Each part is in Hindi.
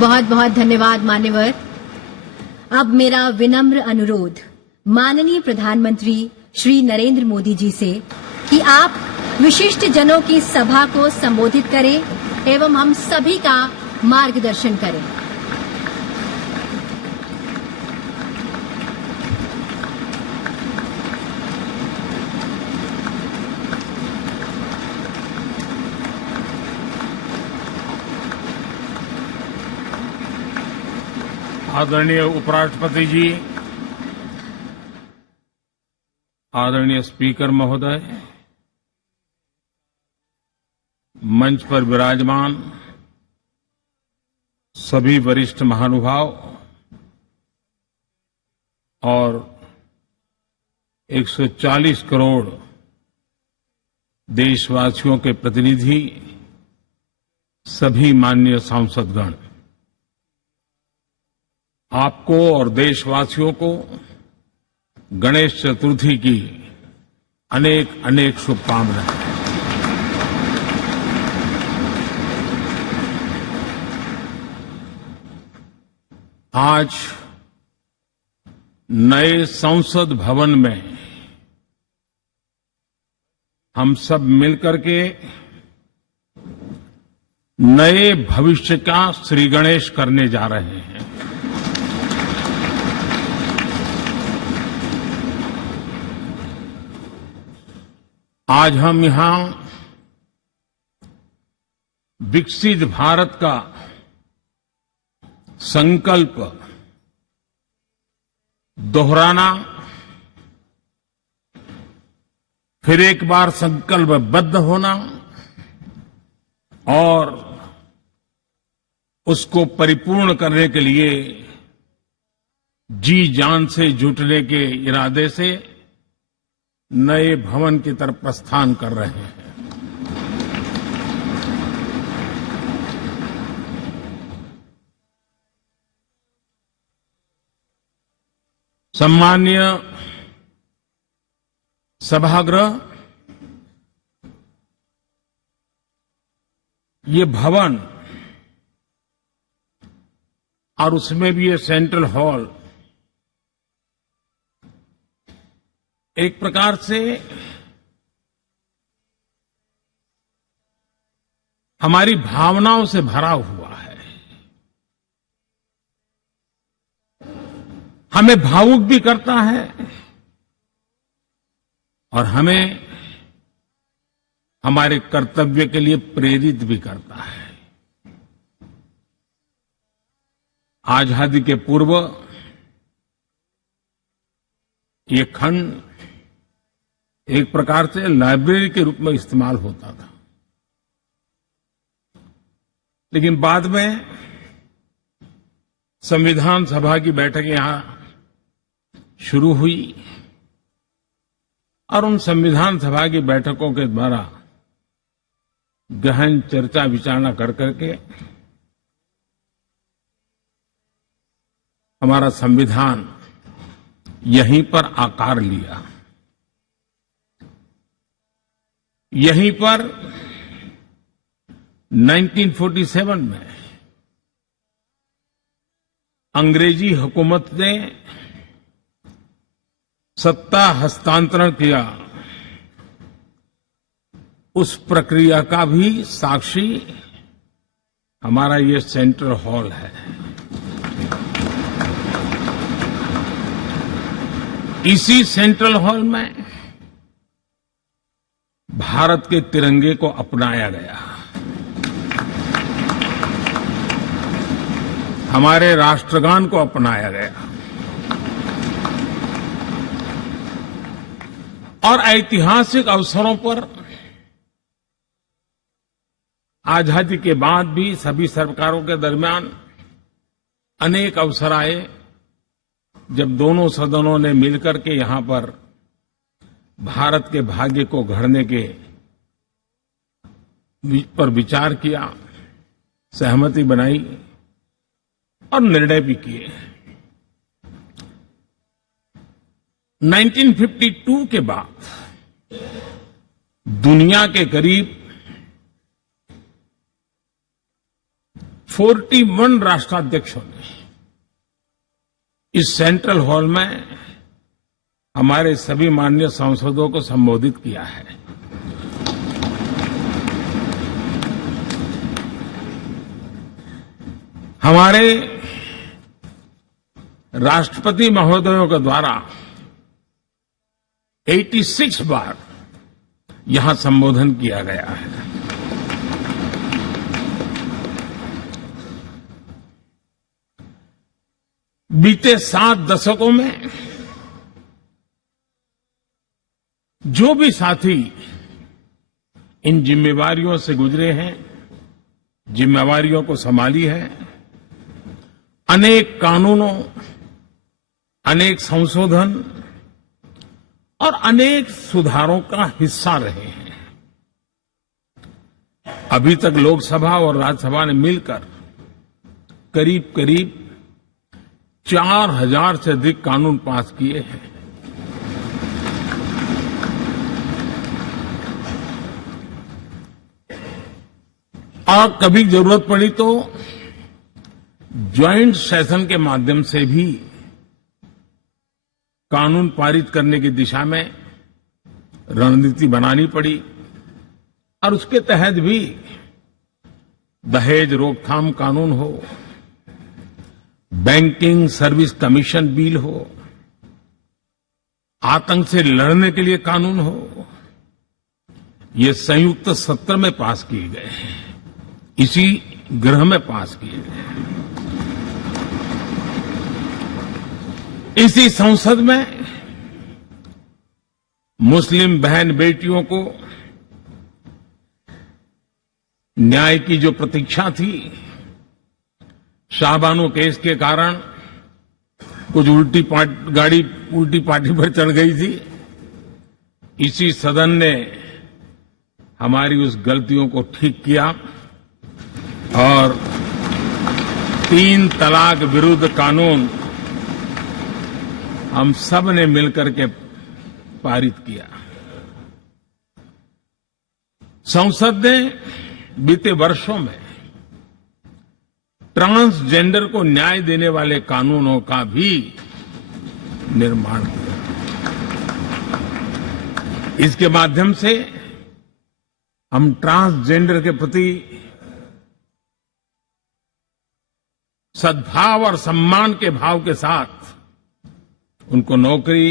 बहुत बहुत धन्यवाद मान्यवर। अब मेरा विनम्र अनुरोध माननीय प्रधानमंत्री श्री नरेंद्र मोदी जी से कि आप विशिष्ट जनों की सभा को संबोधित करें एवं हम सभी का मार्गदर्शन करें। आदरणीय उपराष्ट्रपति जी, आदरणीय स्पीकर महोदय, मंच पर विराजमान सभी वरिष्ठ महानुभाव और 140 करोड़ देशवासियों के प्रतिनिधि, सभी माननीय सांसदगण, आपको और देशवासियों को गणेश चतुर्थी की अनेक अनेक शुभकामनाएं। आज नए संसद भवन में हम सब मिलकर के नए भविष्य का श्री गणेश करने जा रहे हैं। आज हम यहां विकसित भारत का संकल्प दोहराना, फिर एक बार संकल्पबद्ध होना और उसको परिपूर्ण करने के लिए जी जान से जुटने के इरादे से नए भवन की तरफ प्रस्थान कर रहे हैं। सम्माननीय सभागृह, ये भवन और उसमें भी ये सेंट्रल हॉल एक प्रकार से हमारी भावनाओं से भरा हुआ है। हमें भावुक भी करता है और हमें हमारे कर्तव्य के लिए प्रेरित भी करता है। आजादी के पूर्व ये खंड एक प्रकार से लाइब्रेरी के रूप में इस्तेमाल होता था, लेकिन बाद में संविधान सभा की बैठक यहां शुरू हुई और उन संविधान सभा की बैठकों के द्वारा गहन चर्चा विचारणा कर करके हमारा संविधान यहीं पर आकार लिया। यहीं पर 1947 में अंग्रेजी हुकूमत ने सत्ता हस्तांतरण किया, उस प्रक्रिया का भी साक्षी हमारा ये सेंट्रल हॉल है। इसी सेंट्रल हॉल में भारत के तिरंगे को अपनाया गया, हमारे राष्ट्रगान को अपनाया गया और ऐतिहासिक अवसरों पर आजादी के बाद भी सभी सरकारों के दरमियान अनेक अवसर आए जब दोनों सदनों ने मिलकर के यहां पर भारत के भाग्य को गढ़ने के पर विचार किया, सहमति बनाई और निर्णय भी किए। 1952 के बाद दुनिया के करीब 41 राष्ट्राध्यक्षों ने इस सेंट्रल हॉल में हमारे सभी माननीय सांसदों को संबोधित किया है। हमारे राष्ट्रपति महोदयों के द्वारा 86 बार यहां संबोधन किया गया है। बीते 7 दशकों में जो भी साथी इन जिम्मेवारियों से गुजरे हैं, जिम्मेवारियों को संभाली है, अनेक कानूनों, अनेक संशोधन और अनेक सुधारों का हिस्सा रहे हैं। अभी तक लोकसभा और राज्यसभा ने मिलकर करीब करीब 4000 से अधिक कानून पास किए हैं। और कभी जरूरत पड़ी तो ज्वाइंट सेशन के माध्यम से भी कानून पारित करने की दिशा में रणनीति बनानी पड़ी और उसके तहत भी दहेज रोकथाम कानून हो, बैंकिंग सर्विस कमीशन बिल हो, आतंक से लड़ने के लिए कानून हो, ये संयुक्त सत्र में पास किए गए हैं, इसी गृह में पास किए गए। इसी संसद में मुस्लिम बहन बेटियों को न्याय की जो प्रतीक्षा थी, शाहबानो केस के कारण कुछ गाड़ी उल्टी पार्टी पर चढ़ गई थी। इसी सदन ने हमारी उस गलतियों को ठीक किया और 3 तलाक विरुद्ध कानून हम सब ने मिलकर के पारित किया। संसद ने बीते वर्षों में ट्रांसजेंडर को न्याय देने वाले कानूनों का भी निर्माण किया। इसके माध्यम से हम ट्रांसजेंडर के प्रति सद्भाव और सम्मान के भाव के साथ उनको नौकरी,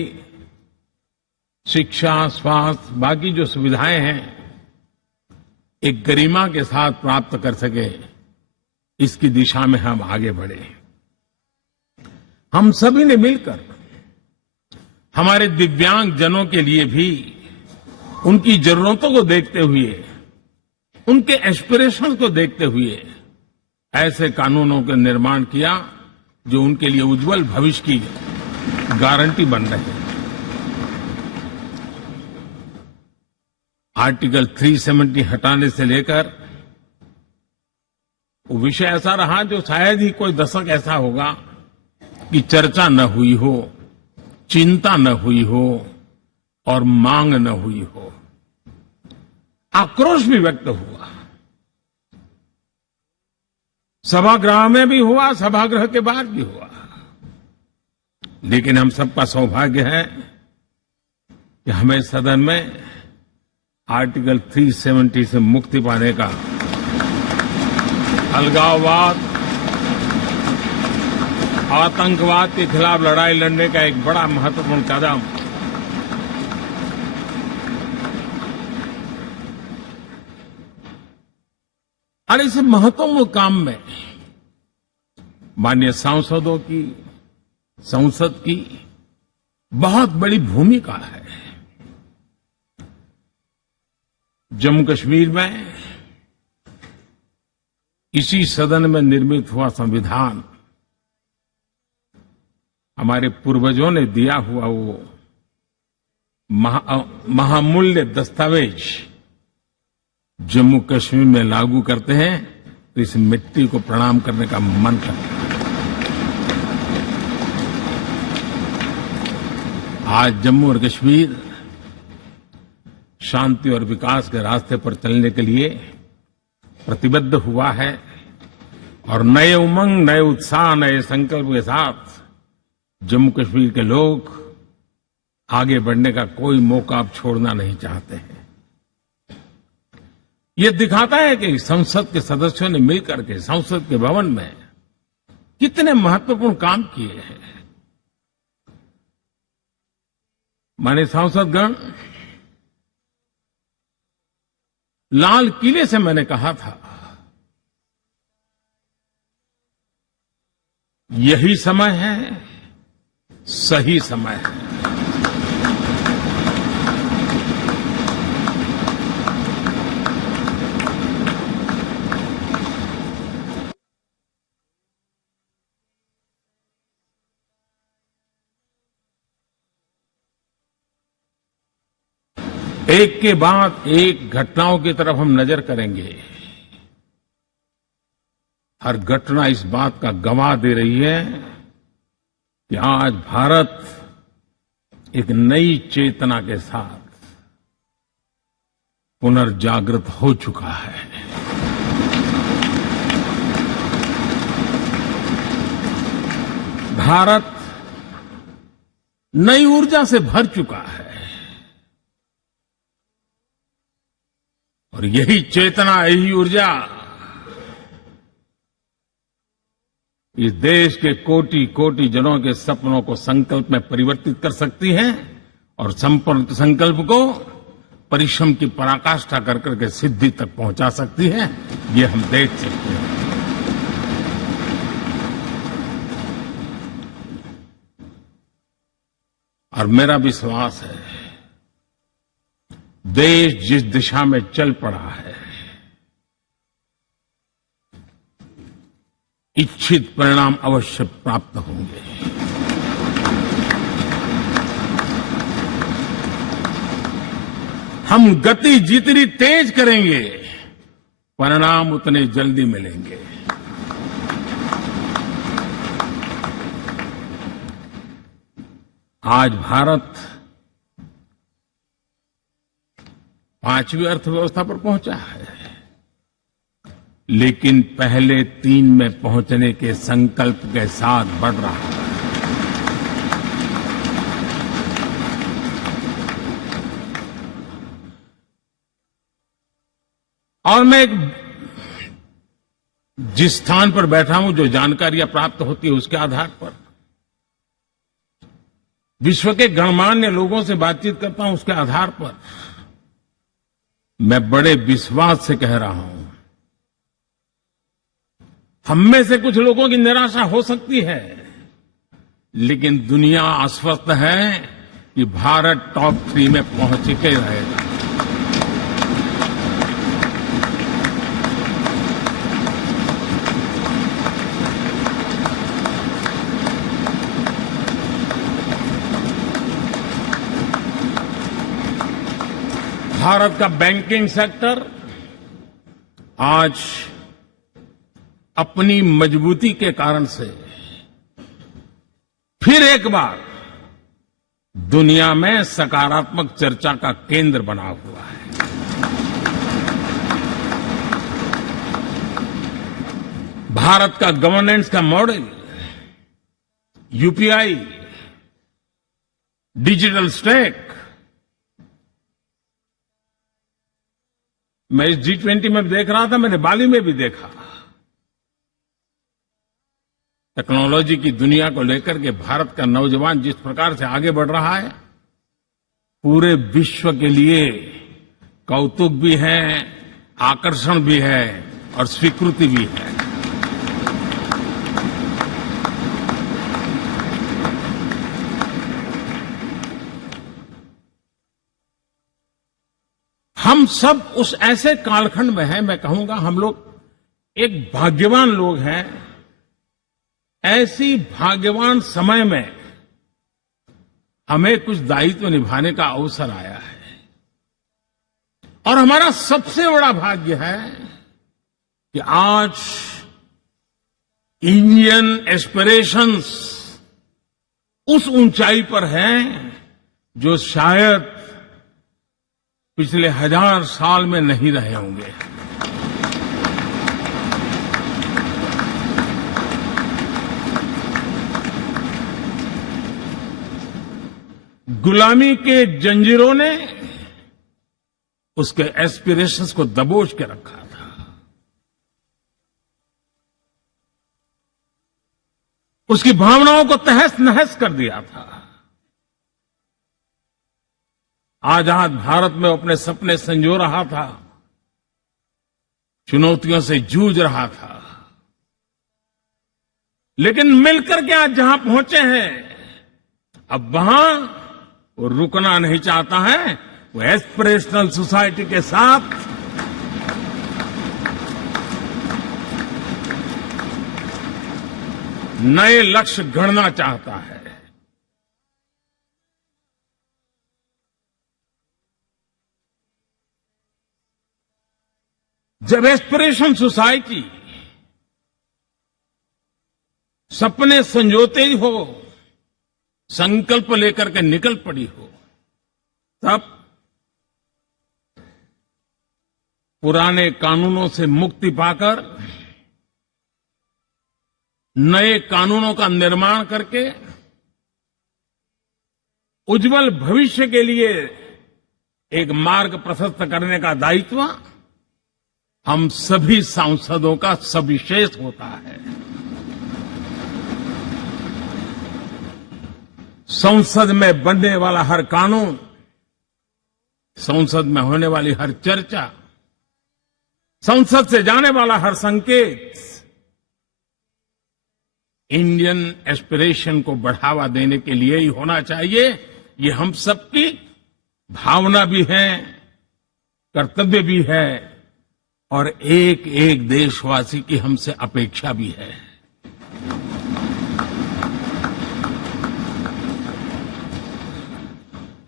शिक्षा, स्वास्थ्य, बाकी जो सुविधाएं हैं, एक गरिमा के साथ प्राप्त कर सके, इसकी दिशा में हम आगे बढ़े। हम सभी ने मिलकर हमारे दिव्यांग जनों के लिए भी उनकी जरूरतों को देखते हुए, उनके एस्पिरेशंस को देखते हुए ऐसे कानूनों का निर्माण किया जो उनके लिए उज्जवल भविष्य की गारंटी बन रहे हैं। आर्टिकल 370 हटाने से लेकर वो विषय ऐसा रहा जो शायद ही कोई दशक ऐसा होगा कि चर्चा न हुई हो, चिंता न हुई हो और मांग न हुई हो। आक्रोश भी व्यक्त हुआ, सभागृह में भी हुआ, सभागृह के बाहर भी हुआ। लेकिन हम सबका सौभाग्य है कि हमें सदन में आर्टिकल 370 से मुक्ति पाने का, अलगाववाद, आतंकवाद के खिलाफ लड़ाई लड़ने का एक बड़ा महत्वपूर्ण कदम और इस महत्वपूर्ण काम में माननीय सांसदों की, संसद की बहुत बड़ी भूमिका है। जम्मू कश्मीर में इसी सदन में निर्मित हुआ संविधान हमारे पूर्वजों ने दिया हुआ वो महामूल्य दस्तावेज जम्मू कश्मीर में लागू करते हैं तो इस मिट्टी को प्रणाम करने का मन करता है। आज जम्मू और कश्मीर शांति और विकास के रास्ते पर चलने के लिए प्रतिबद्ध हुआ है और नए उमंग, नए उत्साह, नए संकल्प के साथ जम्मू कश्मीर के लोग आगे बढ़ने का कोई मौका अब छोड़ना नहीं चाहते हैं। ये दिखाता है कि संसद के सदस्यों ने मिलकर के संसद के भवन में कितने महत्वपूर्ण काम किए हैं। माननीय सांसदगण, लाल किले से मैंने कहा था, यही समय है, सही समय है। एक के बाद एक घटनाओं की तरफ हम नजर करेंगे। हर घटना इस बात का गवाह दे रही है कि आज भारत एक नई चेतना के साथ पुनर्जागृत हो चुका है। भारत नई ऊर्जा से भर चुका है और यही चेतना, यही ऊर्जा इस देश के कोटि कोटि जनों के सपनों को संकल्प में परिवर्तित कर सकती है और संकल्प को परिश्रम की पराकाष्ठा कर करके सिद्धि तक पहुंचा सकती है। ये हम देख सकते हैं। और मेरा विश्वास है, देश जिस दिशा में चल पड़ा है, इच्छित परिणाम अवश्य प्राप्त होंगे। हम गति जितनी तेज करेंगे, परिणाम उतने जल्दी मिलेंगे। आज भारत 5वीं अर्थव्यवस्था पर पहुंचा है, लेकिन पहले 3 में पहुंचने के संकल्प के साथ बढ़ रहा है। और मैं जिस स्थान पर बैठा हूं, जो जानकारियां प्राप्त होती है, उसके आधार पर विश्व के गणमान्य लोगों से बातचीत करता हूं, उसके आधार पर मैं बड़े विश्वास से कह रहा हूं, हम में से कुछ लोगों की निराशा हो सकती है, लेकिन दुनिया आश्वस्त है कि भारत टॉप 3 में पहुंच के रहेगा। भारत का बैंकिंग सेक्टर आज अपनी मजबूती के कारण से फिर एक बार दुनिया में सकारात्मक चर्चा का केंद्र बना हुआ है। भारत का गवर्नेंस का मॉडल, यूपीआई, डिजिटल स्टैक, मैं इस G20 में देख रहा था, मैंने बाली में भी देखा। टेक्नोलॉजी की दुनिया को लेकर के भारत का नौजवान जिस प्रकार से आगे बढ़ रहा है, पूरे विश्व के लिए कौतुक भी है, आकर्षण भी है और स्वीकृति भी है। हम सब उस ऐसे कालखंड में हैं, मैं कहूंगा हम लोग एक भाग्यवान लोग हैं। ऐसी भाग्यवान समय में हमें कुछ दायित्व निभाने का अवसर आया है और हमारा सबसे बड़ा भाग्य है कि आज इंडियन एस्पिरेशंस उस ऊंचाई पर हैं जो शायद पिछले 1000 साल में नहीं रहे होंगे। गुलामी के जंजीरों ने उसके एस्पिरेशंस को दबोच के रखा था। उसकी भावनाओं को तहस नहस कर दिया था। आजाद भारत में अपने सपने संजो रहा था, चुनौतियों से जूझ रहा था। लेकिन मिलकर के आज जहां पहुंचे हैं, अब वहां वो रुकना नहीं चाहता है। वो एस्पिरेशनल सोसाइटी के साथ नए लक्ष्य गढ़ना चाहता है। जब एस्पिरेशन सोसाइटी सपने संजोते ही हो, संकल्प लेकर के निकल पड़ी हो, तब पुराने कानूनों से मुक्ति पाकर नए कानूनों का निर्माण करके उज्जवल भविष्य के लिए एक मार्ग प्रशस्त करने का दायित्व हम सभी सांसदों का सविशेष होता है। संसद में बनने वाला हर कानून, संसद में होने वाली हर चर्चा, संसद से जाने वाला हर संकेत इंडियन एस्पिरेशन को बढ़ावा देने के लिए ही होना चाहिए। ये हम सबकी भावना भी है, कर्तव्य भी है और एक एक देशवासी की हमसे अपेक्षा भी है।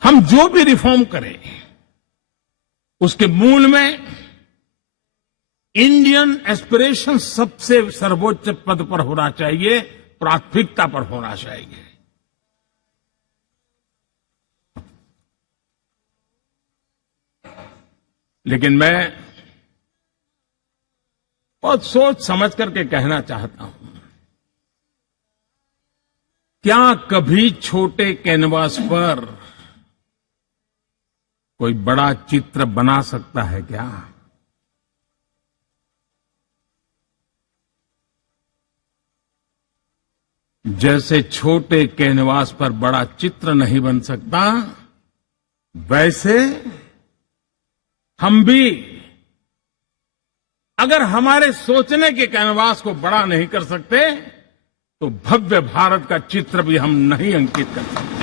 हम जो भी रिफॉर्म करें, उसके मूल में इंडियन एस्पिरेशन सबसे सर्वोच्च पद पर होना चाहिए, प्राथमिकता पर होना चाहिए। लेकिन मैं बहुत सोच समझ करके कहना चाहता हूं, क्या कभी छोटे कैनवास पर कोई बड़ा चित्र बना सकता है क्या? जैसे छोटे कैनवास पर बड़ा चित्र नहीं बन सकता, वैसे हम भी अगर हमारे सोचने के कैनवास को बड़ा नहीं कर सकते, तो भव्य भारत का चित्र भी हम नहीं अंकित कर सकते।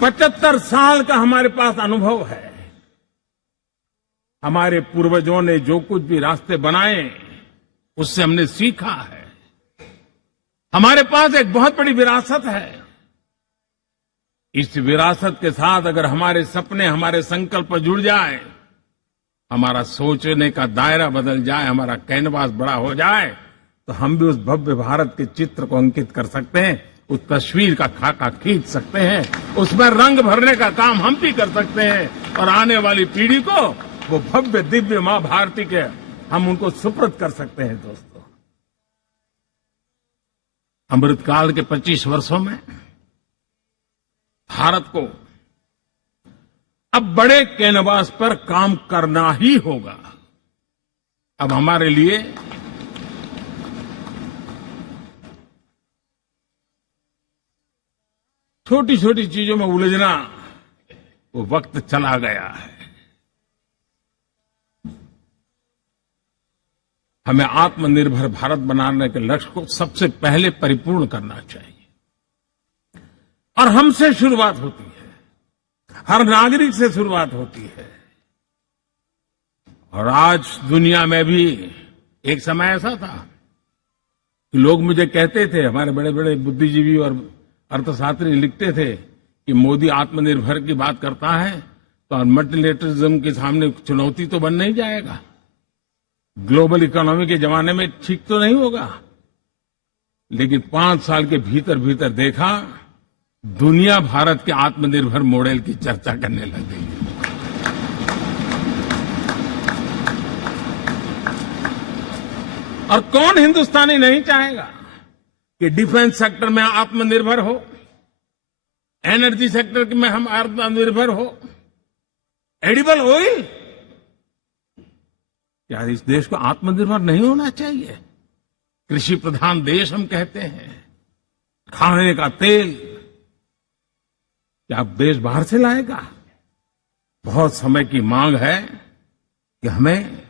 पचहत्तर साल का हमारे पास अनुभव है। हमारे पूर्वजों ने जो कुछ भी रास्ते बनाए, उससे हमने सीखा है। हमारे पास एक बहुत बड़ी विरासत है। इस विरासत के साथ अगर हमारे सपने, हमारे संकल्प जुड़ जाए, हमारा सोचने का दायरा बदल जाए, हमारा कैनवास बड़ा हो जाए, तो हम भी उस भव्य भारत के चित्र को अंकित कर सकते हैं, उस तस्वीर का खाका खींच सकते हैं, उसमें रंग भरने का काम हम भी कर सकते हैं और आने वाली पीढ़ी को वो भव्य दिव्य मां भारती के हम उनको सुपुर्द कर सकते हैं। दोस्तों, अमृतकाल के 25 वर्षों में भारत को अब बड़े कैनवास पर काम करना ही होगा। अब हमारे लिए छोटी छोटी चीजों में उलझना, वो वक्त चला गया है। हमें आत्मनिर्भर भारत बनाने के लक्ष्य को सबसे पहले परिपूर्ण करना चाहिए और हमसे शुरुआत होती है, हर नागरिक से शुरुआत होती है। और आज दुनिया में भी एक समय ऐसा था कि लोग मुझे कहते थे, हमारे बड़े बड़े बुद्धिजीवी और अर्थशास्त्री लिखते थे कि मोदी आत्मनिर्भर की बात करता है तो मल्टीलेटरलिज्म के सामने चुनौती तो बन नहीं जाएगा, ग्लोबल इकोनॉमी के जमाने में ठीक तो नहीं होगा। लेकिन 5 साल के भीतर भीतर देखा, दुनिया भारत के आत्मनिर्भर मॉडल की चर्चा करने लग गई। और कौन हिंदुस्तानी नहीं चाहेगा कि डिफेंस सेक्टर में आत्मनिर्भर हो, एनर्जी सेक्टर में हम आत्मनिर्भर हो, एडिबल ऑयल, क्या इस देश को आत्मनिर्भर नहीं होना चाहिए? कृषि प्रधान देश हम कहते हैं, खाने का तेल क्या देश बाहर से लाएगा? बहुत समय की मांग है कि हमें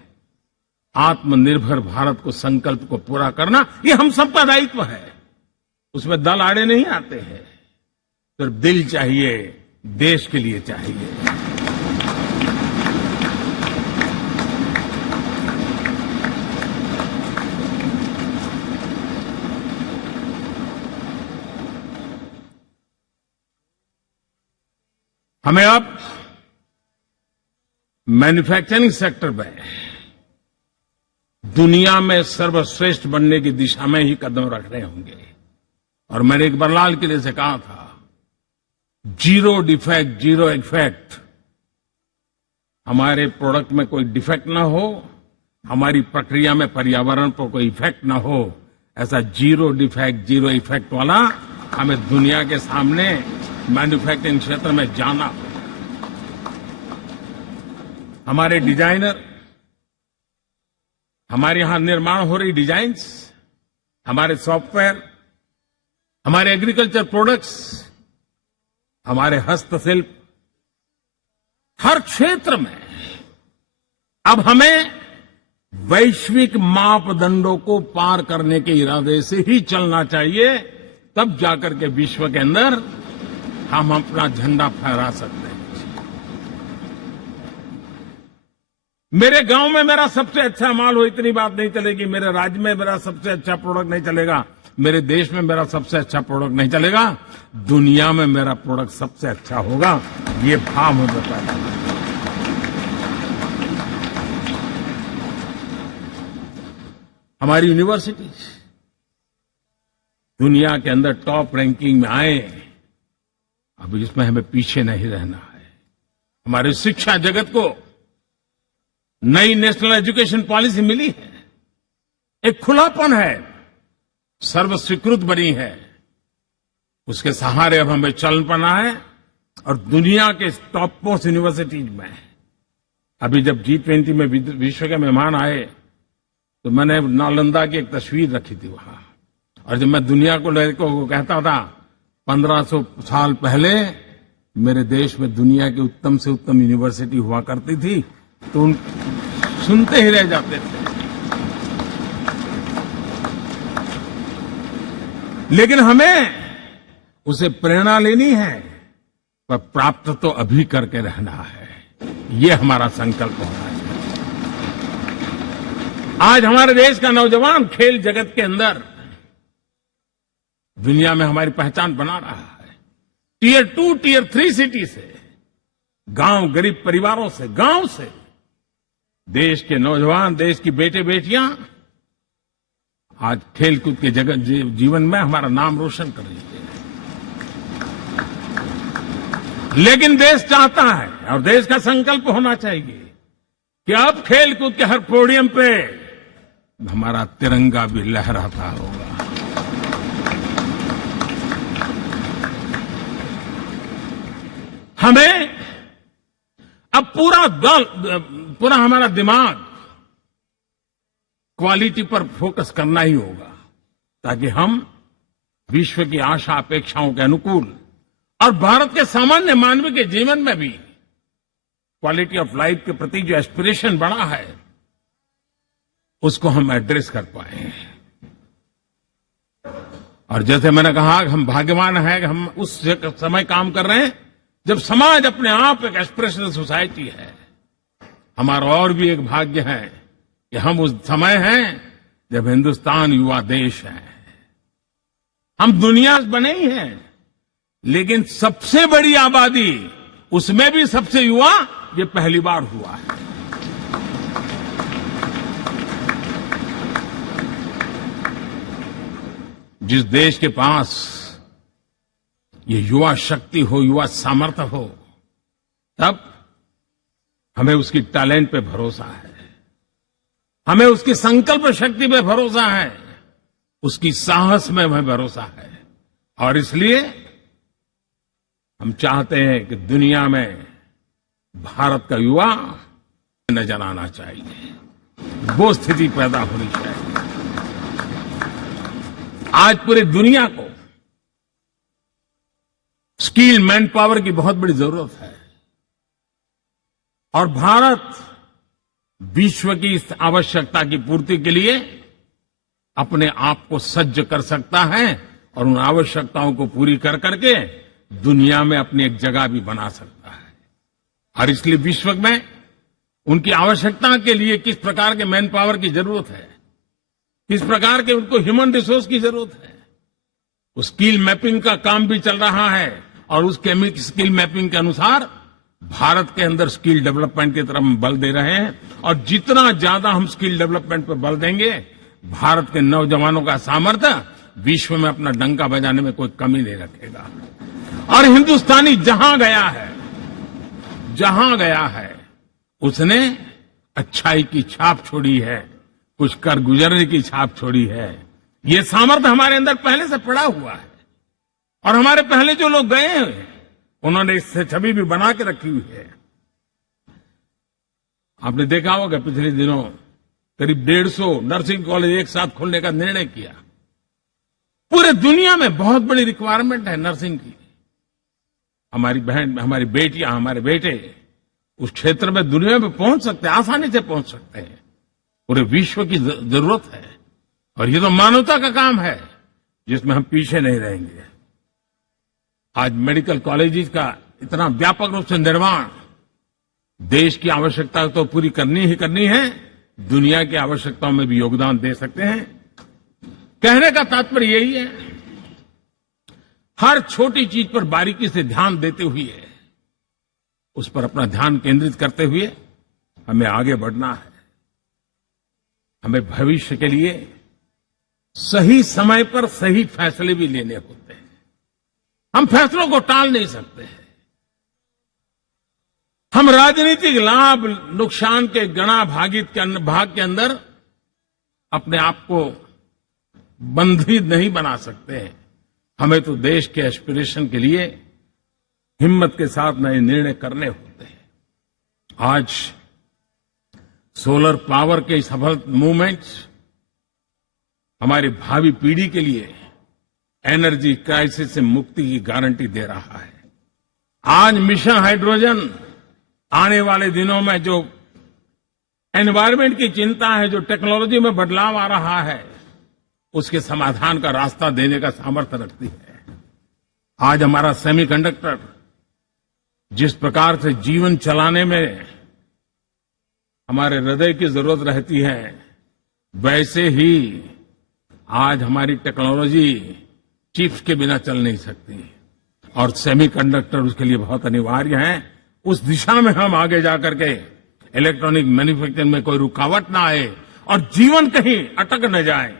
आत्मनिर्भर भारत को संकल्प को पूरा करना, ये हम सबका दायित्व है। उसमें दल आड़े नहीं आते हैं, सिर्फ दिल चाहिए, देश के लिए चाहिए। हमें अब मैन्युफैक्चरिंग सेक्टर में दुनिया में सर्वश्रेष्ठ बनने की दिशा में ही कदम रखने होंगे। और मैंने इकबाल लाल किले से कहा था, जीरो डिफेक्ट जीरो इफेक्ट। हमारे प्रोडक्ट में कोई डिफेक्ट ना हो, हमारी प्रक्रिया में पर्यावरण पर कोई इफेक्ट ना हो, ऐसा जीरो डिफेक्ट जीरो इफेक्ट वाला हमें दुनिया के सामने मैन्युफैक्चरिंग क्षेत्र में जाना हो। हमारे डिजाइनर, हमारे यहां निर्माण हो रही डिजाइन्स, हमारे सॉफ्टवेयर, हमारे एग्रीकल्चर प्रोडक्ट्स, हमारे हस्तशिल्प, हर क्षेत्र में अब हमें वैश्विक मापदंडों को पार करने के इरादे से ही चलना चाहिए, तब जाकर के विश्व के अंदर हम अपना झंडा फहरा सकते हैं। मेरे गांव में मेरा सबसे अच्छा माल हो, इतनी बात नहीं चलेगी। मेरे राज्य में मेरा सबसे अच्छा प्रोडक्ट नहीं चलेगा, मेरे देश में मेरा सबसे अच्छा प्रोडक्ट नहीं चलेगा, दुनिया में मेरा प्रोडक्ट सबसे अच्छा होगा, ये भाव हमें बताया। हमारी यूनिवर्सिटीज दुनिया के अंदर टॉप रैंकिंग में आए, अब इसमें हमें पीछे नहीं रहना है। हमारे शिक्षा जगत को नई नेशनल एजुकेशन पॉलिसी मिली है, एक खुलापन है, सर्व स्वीकृत बनी है, उसके सहारे अब हमें चल पड़ना है। और दुनिया के टॉप मोस्ट यूनिवर्सिटीज में अभी जब G20 में विश्व के मेहमान आए तो मैंने नालंदा की एक तस्वीर रखी थी वहां, और जब मैं दुनिया को कहता था 1500 साल पहले मेरे देश में दुनिया की उत्तम से उत्तम यूनिवर्सिटी हुआ करती थी, तो सुनते ही रह जाते थे। लेकिन हमें उसे प्रेरणा लेनी है, पर प्राप्त तो अभी करके रहना है, ये हमारा संकल्प होना चाहिए। आज हमारे देश का नौजवान खेल जगत के अंदर दुनिया में हमारी पहचान बना रहा है। टियर 2, टियर 3 सिटी से, गांव, गरीब परिवारों से, गांव से देश के नौजवान, देश की बेटे बेटियां आज खेलकूद के जगत जीवन में हमारा नाम रोशन कर रही है। लेकिन देश चाहता है और देश का संकल्प होना चाहिए कि अब खेलकूद के हर पोडियम पे हमारा तिरंगा भी लहराता होगा। हमें अब पूरा हमारा दिमाग क्वालिटी पर फोकस करना ही होगा, ताकि हम विश्व की आशा अपेक्षाओं के अनुकूल और भारत के सामान्य मानव के जीवन में भी क्वालिटी ऑफ लाइफ के प्रति जो एस्पिरेशन बढ़ा है, उसको हम एड्रेस कर पाए। और जैसे मैंने कहा कि हम भाग्यवान हैं कि हम उस समय काम कर रहे हैं जब समाज अपने आप एक एस्पिरेशनल सोसाइटी है। हमारा और भी एक भाग्य है कि हम उस समय हैं जब हिंदुस्तान युवा देश है। हम दुनिया बने ही हैं, लेकिन सबसे बड़ी आबादी, उसमें भी सबसे युवा, ये पहली बार हुआ है। जिस देश के पास ये युवा शक्ति हो, युवा सामर्थ्य हो, तब हमें उसकी टैलेंट पे भरोसा है। हमें उसकी संकल्प शक्ति पे भरोसा है, उसकी साहस में हमें भरोसा है। और इसलिए हम चाहते हैं कि दुनिया में भारत का युवा नजर आना चाहिए, वो स्थिति पैदा होनी चाहिए। आज पूरी दुनिया को स्किल मैन पावर की बहुत बड़ी जरूरत है और भारत विश्व की इस आवश्यकता की पूर्ति के लिए अपने आप को सज्ज कर सकता है और उन आवश्यकताओं को पूरी कर करके दुनिया में अपनी एक जगह भी बना सकता है। और इसलिए विश्व में उनकी आवश्यकता के लिए किस प्रकार के मैन पावर की जरूरत है, किस प्रकार के उनको ह्यूमन रिसोर्स की जरूरत है, उस स्किल मैपिंग का काम भी चल रहा है और उस स्किल मैपिंग के अनुसार भारत के अंदर स्किल डेवलपमेंट की तरफ हम बल दे रहे हैं। और जितना ज्यादा हम स्किल डेवलपमेंट पर बल देंगे, भारत के नौजवानों का सामर्थ्य विश्व में अपना डंका बजाने में कोई कमी नहीं रखेगा। और हिंदुस्तानी जहां गया है उसने अच्छाई की छाप छोड़ी है, कुछ कर गुजरने की छाप छोड़ी है। ये सामर्थ्य हमारे अंदर पहले से पड़ा हुआ है और हमारे पहले जो लोग गए हैं उन्होंने इससे छवि भी बना के रखी हुई है। आपने देखा होगा पिछले दिनों करीब 150 नर्सिंग कॉलेज एक साथ खोलने का निर्णय किया। पूरे दुनिया में बहुत बड़ी रिक्वायरमेंट है नर्सिंग की। हमारी बहन, हमारी बेटियां, हमारे बेटे उस क्षेत्र में दुनिया में पहुंच सकते हैं, आसानी से पहुंच सकते हैं। पूरे विश्व की जरूरत है और ये तो मानवता का काम है जिसमें हम पीछे नहीं रहेंगे। आज मेडिकल कॉलेजेस का इतना व्यापक रूप से निर्माण देश की आवश्यकता तो पूरी करनी ही करनी है, दुनिया की आवश्यकताओं में भी योगदान दे सकते हैं। कहने का तात्पर्य यही है, हर छोटी चीज पर बारीकी से ध्यान देते हुए, उस पर अपना ध्यान केंद्रित करते हुए हमें आगे बढ़ना है। हमें भविष्य के लिए सही समय पर सही फैसले भी लेने होते हैं। हम फैसलों को टाल नहीं सकते हैं। हम राजनीतिक लाभ नुकसान के गणा भाग के अंदर अपने आप को बंधित नहीं बना सकते हैं। हमें तो देश के एस्पिरेशन के लिए हिम्मत के साथ नए निर्णय करने होते हैं। आज सोलर पावर के सफल मूवमेंट्स हमारी भावी पीढ़ी के लिए एनर्जी क्राइसिस से मुक्ति की गारंटी दे रहा है। आज मिशन हाइड्रोजन आने वाले दिनों में जो एनवायरमेंट की चिंता है, जो टेक्नोलॉजी में बदलाव आ रहा है, उसके समाधान का रास्ता देने का सामर्थ्य रखती है। आज हमारा सेमीकंडक्टर जिस प्रकार से जीवन चलाने में हमारे हृदय की जरूरत रहती है, वैसे ही आज हमारी टेक्नोलॉजी चिप्स के बिना चल नहीं सकती और सेमीकंडक्टर उसके लिए बहुत अनिवार्य है। उस दिशा में हम आगे जाकर के इलेक्ट्रॉनिक मैन्युफैक्चरिंग में कोई रुकावट ना आए और जीवन कहीं अटक न जाए,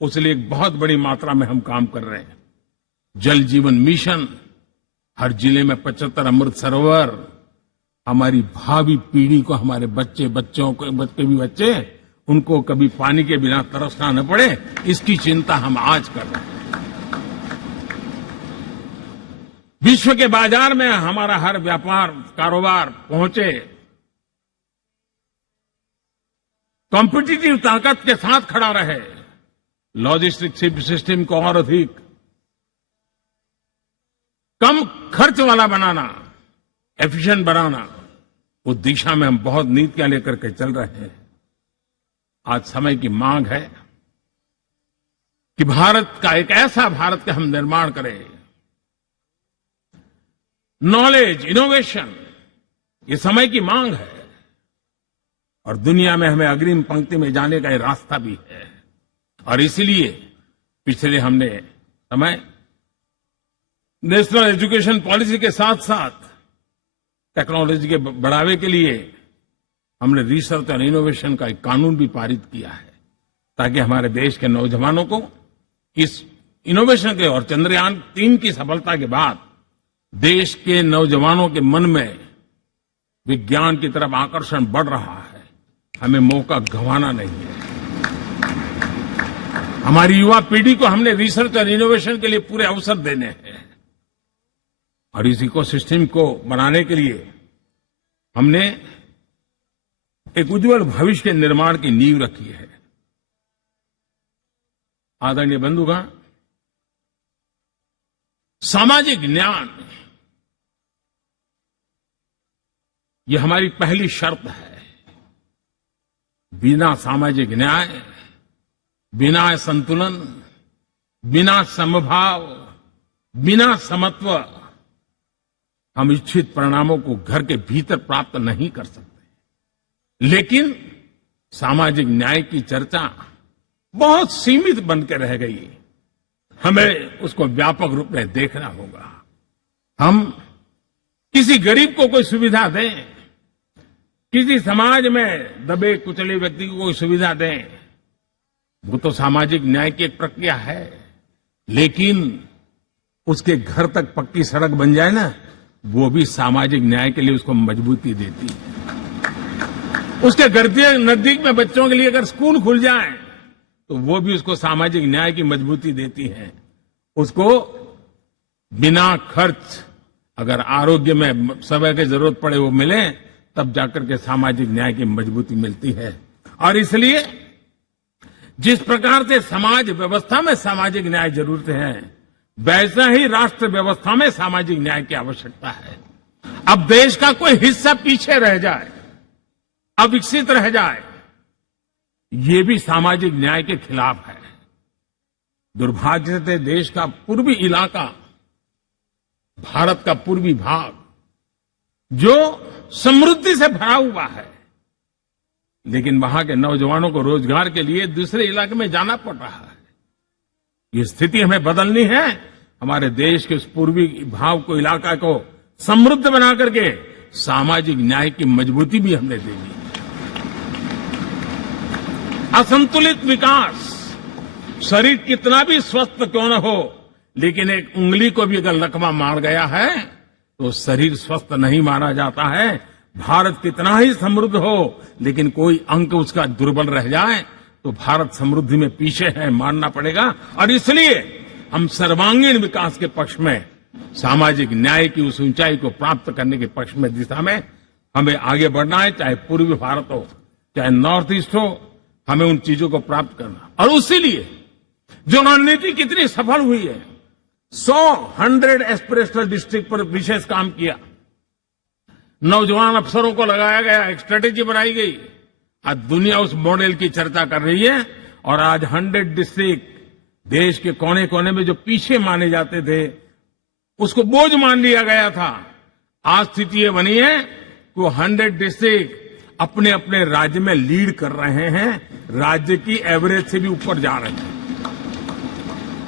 उसलिए एक बहुत बड़ी मात्रा में हम काम कर रहे हैं। जल जीवन मिशन, हर जिले में 75 अमृत सरोवर, हमारी भावी पीढ़ी को, हमारे बच्चों को उनको कभी पानी के बिना तरसना न पड़े, इसकी चिंता हम आज कर रहे हैं। विश्व के बाजार में हमारा हर व्यापार कारोबार पहुंचे, कॉम्पिटिटिव ताकत के साथ खड़ा रहे, लॉजिस्टिक सिस्टम को और अधिक कम खर्च वाला बनाना, एफिशिएंट बनाना, उस दिशा में हम बहुत नीतियां लेकर के चल रहे हैं। आज समय की मांग है कि भारत का एक ऐसा भारत का हम निर्माण करें। नॉलेज, इनोवेशन, ये समय की मांग है और दुनिया में हमें अग्रिम पंक्ति में जाने का ये रास्ता भी है। और इसीलिए पिछले हमने समय नेशनल एजुकेशन पॉलिसी के साथ साथ टेक्नोलॉजी के बढ़ावे के लिए हमने रिसर्च और इनोवेशन का एक कानून भी पारित किया है, ताकि हमारे देश के नौजवानों को इस इनोवेशन के और चंद्रयान 3 की सफलता के बाद देश के नौजवानों के मन में विज्ञान की तरफ आकर्षण बढ़ रहा है। हमें मौका गंवाना नहीं है। हमारी युवा पीढ़ी को हमने रिसर्च और इनोवेशन के लिए पूरे अवसर देने हैं और इस इकोसिस्टम को बनाने के लिए हमने एक उज्जवल भविष्य के निर्माण की नींव रखी है। आदरणीय बंधुगण, सामाजिक न्याय ये हमारी पहली शर्त है। बिना सामाजिक न्याय, बिना संतुलन, बिना समभाव, बिना समत्व हम इच्छित परिणामों को घर के भीतर प्राप्त नहीं कर सकते। लेकिन सामाजिक न्याय की चर्चा बहुत सीमित बन के रह गई। हमें उसको व्यापक रूप में देखना होगा। हम किसी गरीब को कोई सुविधा दें, किसी समाज में दबे कुचले व्यक्ति को कोई सुविधा दें, वो तो सामाजिक न्याय की एक प्रक्रिया है। लेकिन उसके घर तक पक्की सड़क बन जाए ना, वो भी सामाजिक न्याय के लिए उसको मजबूती देती है। उसके घर के नजदीक में बच्चों के लिए अगर स्कूल खुल जाए तो वो भी उसको सामाजिक न्याय की मजबूती देती है। उसको बिना खर्च अगर आरोग्य में समय की जरूरत पड़े वो मिले, तब जाकर के सामाजिक न्याय की मजबूती मिलती है। और इसलिए जिस प्रकार से समाज व्यवस्था में सामाजिक न्याय जरूरत है, वैसा ही राष्ट्र व्यवस्था में सामाजिक न्याय की आवश्यकता है। अब देश का कोई हिस्सा पीछे रह जाए, अविकसित रह जाए, ये भी सामाजिक न्याय के खिलाफ है। दुर्भाग्य से देश का पूर्वी इलाका, भारत का पूर्वी भाग जो समृद्धि से भरा हुआ है, लेकिन वहां के नौजवानों को रोजगार के लिए दूसरे इलाके में जाना पड़ रहा है। ये स्थिति हमें बदलनी है। हमारे देश के उस पूर्वी भाग को, इलाका को समृद्ध बना करके सामाजिक न्याय की मजबूती भी हमने देनी है। असंतुलित विकास, शरीर कितना भी स्वस्थ क्यों न हो, लेकिन एक उंगली को भी अगर लकवा मार गया है तो शरीर स्वस्थ नहीं माना जाता है। भारत कितना ही समृद्ध हो, लेकिन कोई अंग उसका दुर्बल रह जाए तो भारत समृद्धि में पीछे है, मानना पड़ेगा। और इसलिए हम सर्वांगीण विकास के पक्ष में, सामाजिक न्याय की उस ऊंचाई को प्राप्त करने के पक्ष में, दिशा में हमें आगे बढ़ना है। चाहे पूर्वी भारत हो, चाहे नॉर्थ ईस्ट हो, हमें उन चीजों को प्राप्त करना। और उसी लिए जो रणनीति कितनी सफल हुई है, 100 एस्पिरेशनल डिस्ट्रिक्ट पर विशेष काम किया, नौजवान अफसरों को लगाया गया, एक स्ट्रेटेजी बनाई गई। आज दुनिया उस मॉडल की चर्चा कर रही है और आज 100 डिस्ट्रिक्ट देश के कोने कोने में जो पीछे माने जाते थे, उसको बोझ मान लिया गया था। आज स्थिति ये बनी है कि वो 100 डिस्ट्रिक्ट अपने अपने राज्य में लीड कर रहे हैं, राज्य की एवरेज से भी ऊपर जा रहे हैं।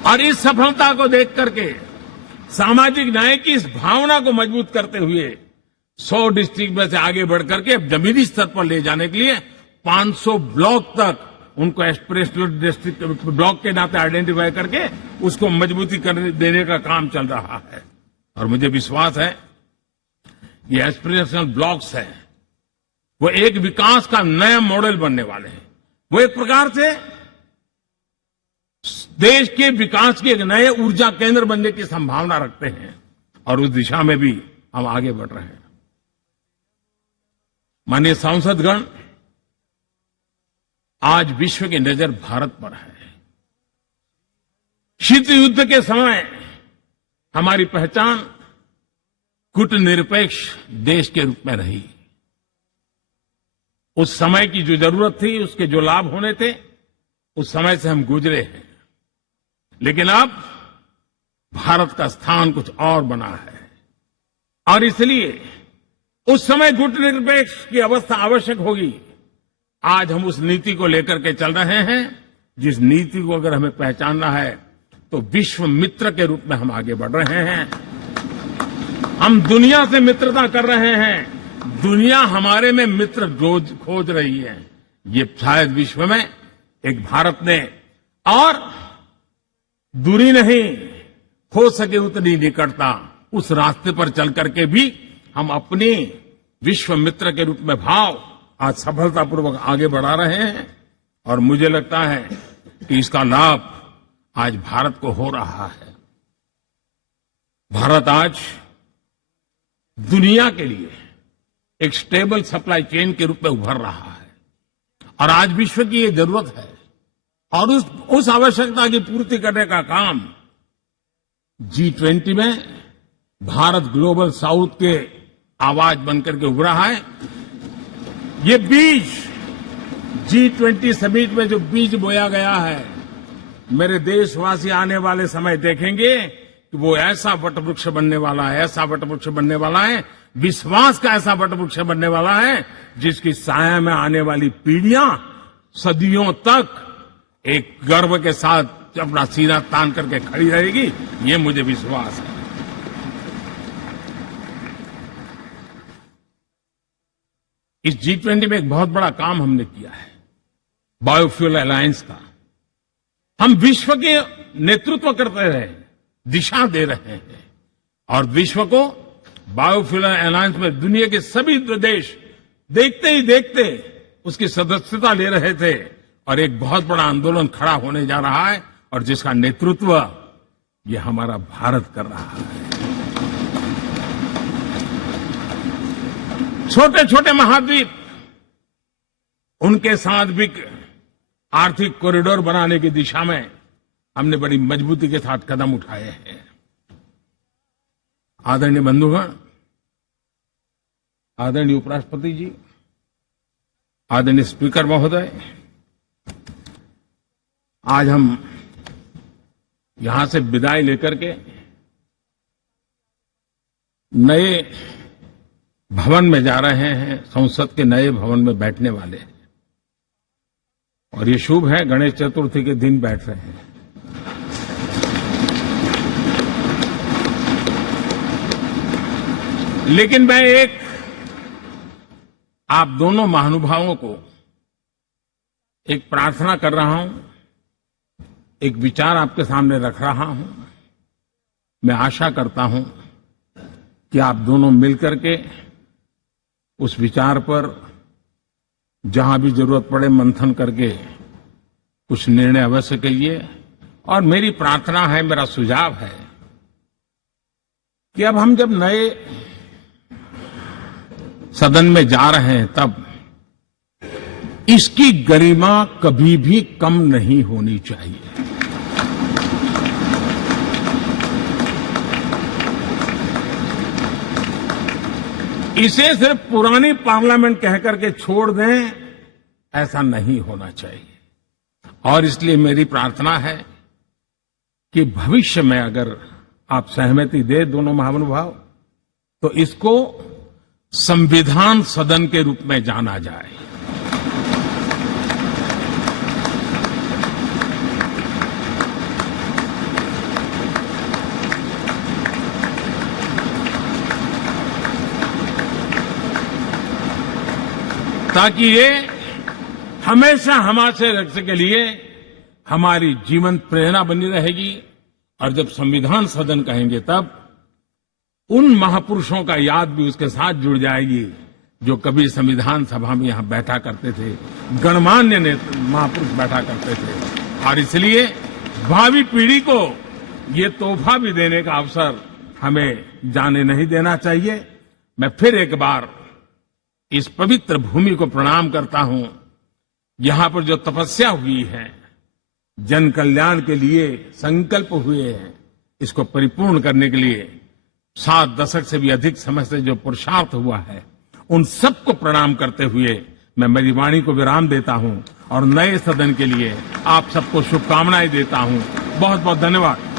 और इस सफलता को देख करके, सामाजिक न्याय की इस भावना को मजबूत करते हुए 100 डिस्ट्रिक्ट में से आगे बढ़ करके अब जमीनी स्तर पर ले जाने के लिए 500 ब्लॉक तक उनको एस्पिरेशनल डिस्ट्रिक्ट ब्लॉक के नाते आइडेंटिफाई करके उसको मजबूती करने देने का काम चल रहा है। और मुझे विश्वास है ये एस्पिरेशनल ब्लॉक्स है, वो एक विकास का नया मॉडल बनने वाले हैं। वो एक प्रकार से देश के विकास के एक नए ऊर्जा केंद्र बनने की संभावना रखते हैं और उस दिशा में भी हम आगे बढ़ रहे हैं। माननीय सांसदगण, आज विश्व की नजर भारत पर है। शीत युद्ध के समय हमारी पहचान कूटनिरपेक्ष देश के रूप में रही। उस समय की जो जरूरत थी, उसके जो लाभ होने थे, उस समय से हम गुजरे हैं। लेकिन अब भारत का स्थान कुछ और बना है और इसलिए उस समय कूटनिरपेक्ष की अवस्था आवश्यक होगी। आज हम उस नीति को लेकर के चल रहे हैं, जिस नीति को अगर हमें पहचानना है तो विश्व मित्र के रूप में हम आगे बढ़ रहे हैं। हम दुनिया से मित्रता कर रहे हैं, दुनिया हमारे में मित्र रोज खोज रही है। ये शायद विश्व में एक भारत ने और दूरी नहीं, हो सके उतनी निकटता, उस रास्ते पर चल करके भी हम अपने विश्व मित्र के रूप में भाव आज सफलतापूर्वक आगे बढ़ा रहे हैं और मुझे लगता है कि इसका लाभ आज भारत को हो रहा है। भारत आज दुनिया के लिए एक स्टेबल सप्लाई चेन के रूप में उभर रहा है और आज विश्व की ये जरूरत है और उस आवश्यकता की पूर्ति करने का काम G20 में भारत ग्लोबल साउथ के आवाज बनकर के उभरा है। ये बीज G20 समिट में जो बीज बोया गया है, मेरे देशवासी आने वाले समय देखेंगे कि वो ऐसा वटवृक्ष बनने वाला है, ऐसा वटवृक्ष बनने वाला है, विश्वास का ऐसा वटवृक्ष बनने वाला है जिसकी साया में आने वाली पीढ़ियां सदियों तक एक गर्व के साथ अपना सीना तान करके खड़ी रहेगी, ये मुझे विश्वास है। इस G20 में एक बहुत बड़ा काम हमने किया है, बायोफ्यूल अलायंस का। हम विश्व के नेतृत्व करते रहे, दिशा दे रहे हैं और विश्व को बायोफ्यूल अलायंस में दुनिया के सभी देश देखते ही देखते उसकी सदस्यता ले रहे थे और एक बहुत बड़ा आंदोलन खड़ा होने जा रहा है और जिसका नेतृत्व ये हमारा भारत कर रहा है। छोटे छोटे महाद्वीप, उनके साथ भी आर्थिक कॉरिडोर बनाने की दिशा में हमने बड़ी मजबूती के साथ कदम उठाए हैं। आदरणीय बंधुगण, आदरणीय उपराष्ट्रपति जी, आदरणीय स्पीकर महोदय, आज हम यहां से विदाई लेकर के नए भवन में जा रहे हैं, संसद के नए भवन में बैठने वाले हैं और ये शुभ है, गणेश चतुर्थी के दिन बैठ रहे हैं। लेकिन मैं एक आप दोनों महानुभावों को एक प्रार्थना कर रहा हूं, एक विचार आपके सामने रख रहा हूं। मैं आशा करता हूं कि आप दोनों मिलकर के उस विचार पर जहां भी जरूरत पड़े मंथन करके कुछ निर्णय अवश्य करिए। और मेरी प्रार्थना है, मेरा सुझाव है कि अब हम जब नए सदन में जा रहे हैं तब इसकी गरिमा कभी भी कम नहीं होनी चाहिए। इसे सिर्फ पुरानी पार्लियामेंट कहकर के छोड़ दें, ऐसा नहीं होना चाहिए। और इसलिए मेरी प्रार्थना है कि भविष्य में अगर आप सहमति दे दोनों महानुभाव, तो इसको संविधान सदन के रूप में जाना जाए। ताकि ये हमेशा हमारे रक्षा के लिए हमारी जीवन प्रेरणा बनी रहेगी। और जब संविधान सदन कहेंगे तब उन महापुरुषों का याद भी उसके साथ जुड़ जाएगी जो कभी संविधान सभा में यहां बैठा करते थे, गणमान्य महापुरुष बैठा करते थे। और इसलिए भावी पीढ़ी को ये तोहफा भी देने का अवसर हमें जाने नहीं देना चाहिए। मैं फिर एक बार इस पवित्र भूमि को प्रणाम करता हूं। यहां पर जो तपस्या हुई है, जन कल्याण के लिए संकल्प हुए हैं, इसको परिपूर्ण करने के लिए 7 दशक से भी अधिक समय से जो पुरुषार्थ हुआ है, उन सबको प्रणाम करते हुए मैं मेरी वाणी को विराम देता हूं और नए सदन के लिए आप सबको शुभकामनाएं देता हूं। बहुत बहुत धन्यवाद।